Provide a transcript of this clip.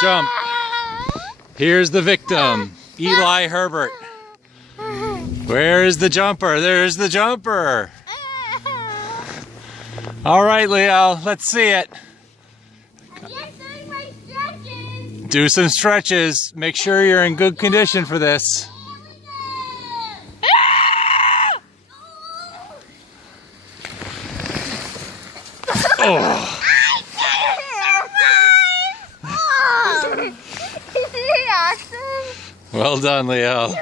Jump. Here's the victim, Eli Herbert. Where is the jumper? There's the jumper. All right, Leo, let's see it. Do some stretches. Make sure you're in good condition for this. Oh. Well done, Leo.